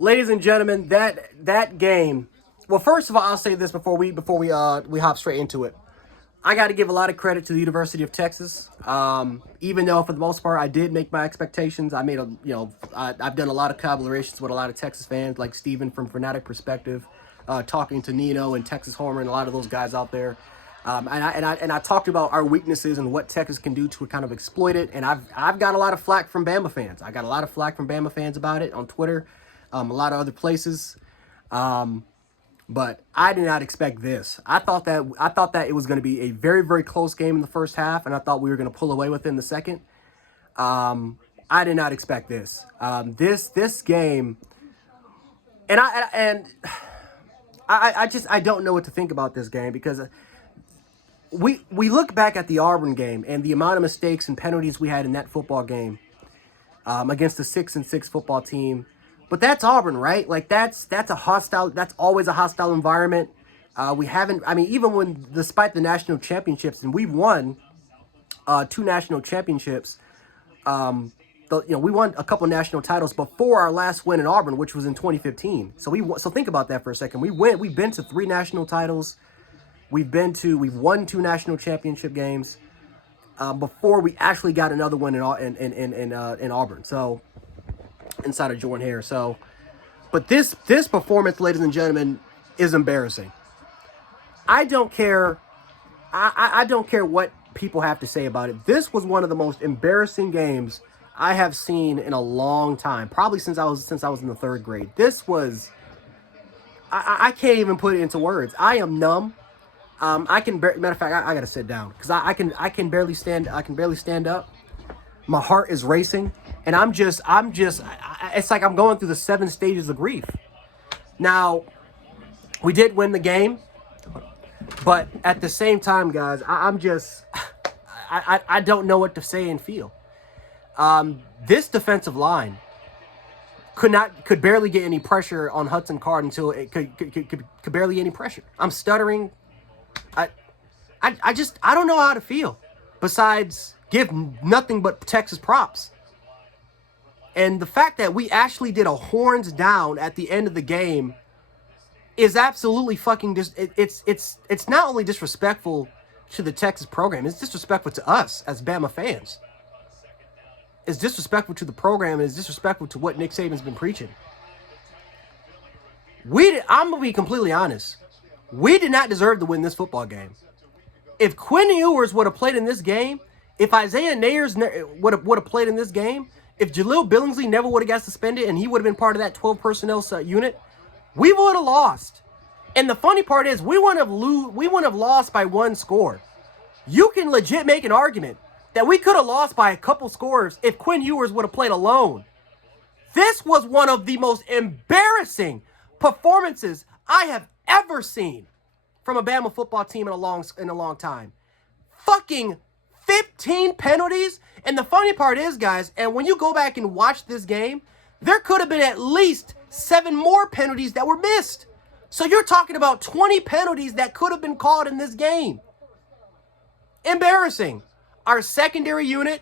Ladies and gentlemen, that game. Well, first of all, I'll say this before we hop straight into it. I got to give a lot of credit to the University of Texas. Even though for the most part I did make my expectations, I made I've done a lot of collaborations with a lot of Texas fans like Steven from Fanatic Perspective, talking to Nino and Texas Homer and a lot of those guys out there. And I talked about our weaknesses and what Texas can do to kind of exploit it. And I've got a lot of flack from Bama fans. I got a lot of flack from Bama fans about it on Twitter, a lot of other places. But I did not expect this. I thought that it was going to be a very, very close game in the first half, and I thought we were going to pull away within the second. I did not expect this. This game, and I don't know what to think about this game because we look back at the Auburn game and the amount of mistakes and penalties we had in that football game, against a 6-6 football team. But that's Auburn, right? Like that's always a hostile environment. We haven't, I mean, even when, despite the national championships, and we've won 2 national championships. We won a couple national titles before our last win in Auburn, which was in 2015. So think about that for a second. We've been to 3 national titles. We've won 2 national championship games before we actually got another one in Auburn. So inside of Jordan Hare. So, but this performance, ladies and gentlemen, is embarrassing. I don't care. I don't care what people have to say about it. This was one of the most embarrassing games I have seen in a long time. Probably since I was in the 3rd grade. This was. I can't even put it into words. I am numb. Matter of fact, I gotta sit down because I can barely stand. I can barely stand up. My heart is racing, and it's like I'm going through the 7 stages of grief. Now, we did win the game, but at the same time, guys, I don't know what to say and feel. This defensive line could barely get any pressure on Hudson Card until it could barely get any pressure. I'm stuttering. I don't know how to feel besides give nothing but Texas props. And the fact that we actually did a horns down at the end of the game is absolutely fucking it's not only disrespectful to the Texas program, it's disrespectful to us as Bama fans. It's disrespectful to the program, and it's disrespectful to what Nick Saban's been preaching. I'm gonna be completely honest. We did not deserve to win this football game. If Quinn Ewers would have played in this game, if Isaiah Nayers would have played in this game, if Jaleel Billingsley never would have got suspended and he would have been part of that 12 personnel unit, we would have lost. And the funny part is we wouldn't have lost by 1 score. You can legit make an argument that we could have lost by a couple scores if Quinn Ewers would have played alone. This was one of the most embarrassing performances I have ever seen from a Bama football team in a long time. Fucking 15 penalties. And the funny part is, guys, and when you go back and watch this game, there could have been at least 7 more penalties that were missed. So you're talking about 20 penalties that could have been called in this game. Embarrassing. Our secondary unit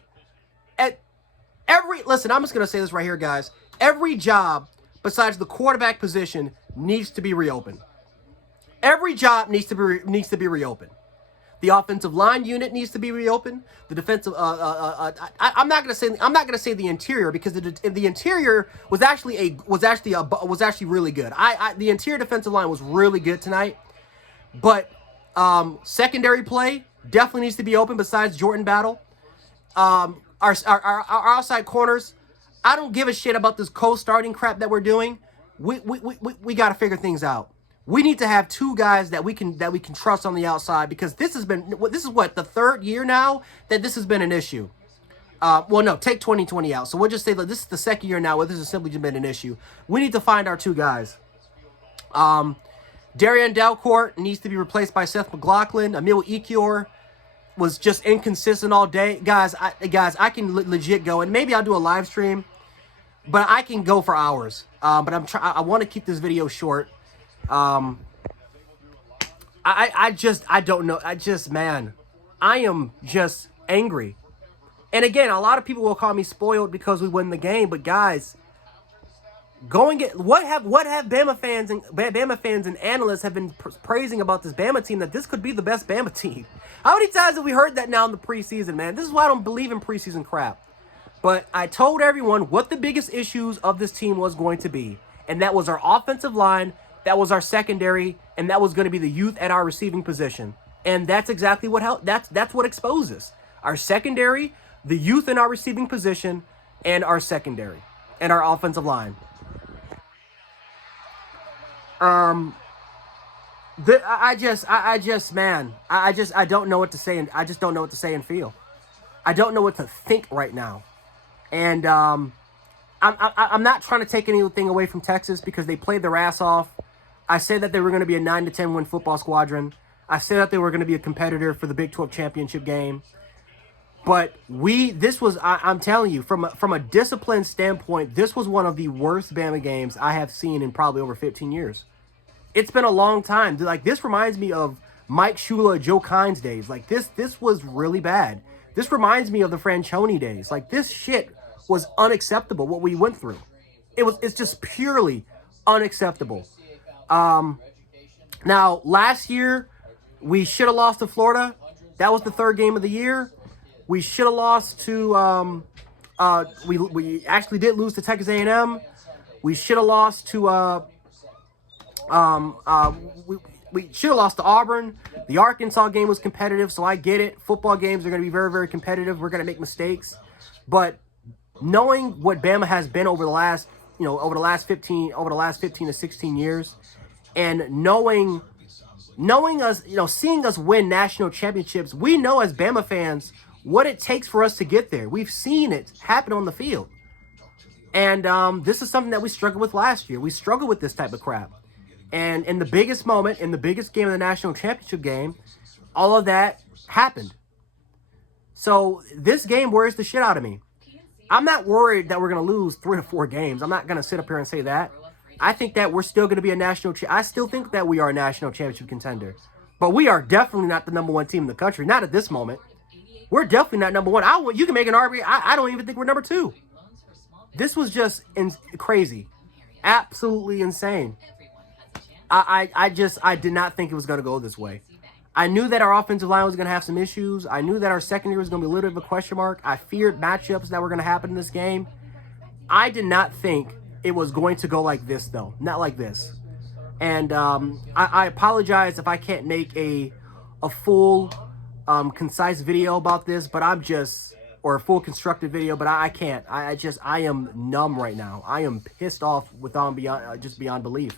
listen, I'm just going to say this right here, guys. Every job besides the quarterback position needs to be reopened. Every job needs to be reopened. The offensive line unit needs to be reopened. The defensive, I'm not gonna say the interior because the interior was actually really good. The interior defensive line was really good tonight, but secondary play definitely needs to be open. Besides Jordan Battle, our outside corners, I don't give a shit about this co-starting crap that we're doing. We got to figure things out. We need to have 2 guys that we can trust on the outside because this is the 3rd year now that this has been an issue. Well, no, take 2020 out. So we'll just say that this is the 2nd year now where this has simply just been an issue. We need to find our 2 guys. Darian Delcourt needs to be replaced by Seth McLaughlin. Emil Ekiyor was just inconsistent all day. Guys, I can legit go, and maybe I'll do a live stream, but I can go for hours. But I want to keep this video short. I don't know. Man, I am just angry. And again, a lot of people will call me spoiled because we win the game. But guys, Going at what have Bama fans and analysts have been praising about this Bama team, that this could be the best Bama team. How many times have we heard that now in the preseason, man? This is why I don't believe in preseason crap. But I told everyone what the biggest issues of this team was going to be, and that was our offensive line, that was our secondary, and that was going to be the youth at our receiving position. And that's exactly what that's what exposes our secondary, the youth in our receiving position, and our secondary and our offensive line. I don't know what to say, and I just don't know what to say and feel. I don't know what to think right now, and I'm not trying to take anything away from Texas because they played their ass off. I said that they were going to be a 9-10 win football squadron. I said that they were going to be a competitor for the Big 12 championship game. But I'm telling you, from a discipline standpoint, this was one of the worst Bama games I have seen in probably over 15 years. It's been a long time. Like, this reminds me of Mike Shula, Joe Kynes days. Like, this was really bad. This reminds me of the Franchione days. Like, this shit was unacceptable, what we went through. It's just purely unacceptable. Now, last year, we should have lost to Florida. That was the third game of the year. We should have lost to, we actually did lose to Texas A&M. We should have lost to, we should have lost to Auburn. The Arkansas game was competitive, so I get it. Football games are going to be very, very competitive. We're going to make mistakes. But knowing what Bama has been over the last 15 to 16 years, and knowing us, seeing us win national championships, we know as Bama fans what it takes for us to get there. We've seen it happen on the field. And this is something that we struggled with last year. We struggled with this type of crap. And in the biggest moment, in the biggest game of the national championship game, all of that happened. So this game worries the shit out of me. I'm not worried that we're going to lose 3 or 4 games. I'm not going to sit up here and say that. I think that we're still going to be I still think that we are a national championship contender. But we are definitely not the number 1 team in the country. Not at this moment. We're definitely not number 1. You can make an argument. I don't even think we're number 2. This was just crazy. Absolutely insane. I did not think it was going to go this way. I knew that our offensive line was going to have some issues. I knew that our secondary was going to be a little bit of a question mark. I feared matchups that were going to happen in this game. I did not think it was going to go like this, though. Not like this. And I apologize if I can't make a full, concise video about this, but or a full constructive video, but I can't. I am numb right now. I am pissed off beyond belief.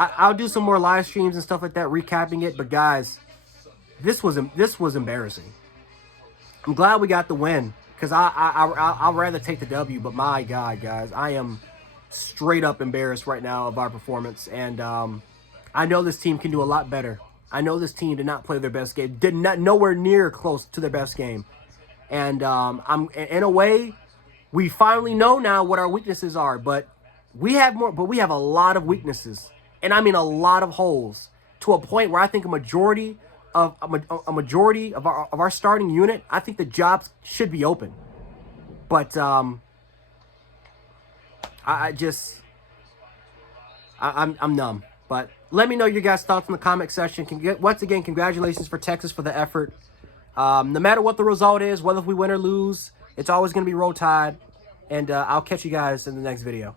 I'll do some more live streams and stuff like that, recapping it. But guys, this was embarrassing. I'm glad we got the win because I'd rather take the W. But my God, guys, I am straight up embarrassed right now of our performance, and I know this team can do a lot better. I know this team did not play their best game, nowhere near close to their best game, and I'm in a way, we finally know now what our weaknesses are, but we have a lot of weaknesses, and I mean a lot of holes, to a point where I think a majority of our starting unit, I think the jobs should be open, but I'm numb. But let me know your guys' thoughts in the comment section. Once again, congratulations for Texas for the effort. No matter what the result is, whether we win or lose, it's always going to be Roll Tide. And I'll catch you guys in the next video.